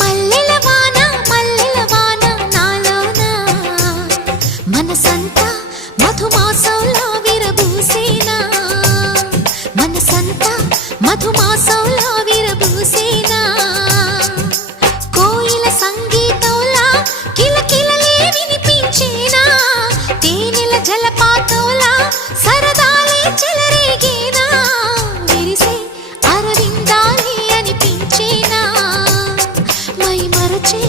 మల్లెల వాన నాలోన మనసంతా మధుమాసంలా విరబూసేనా మనసంతా మధుమాసంలా విరబూసేనా కోయిల సంగీతంలా కిలకిలలే వినిపించేనా తేనెల జలపాతంలా సరదాలే చెలరేగేనా విరిసే అరవిందాలే అనిపించేనా మై మరచే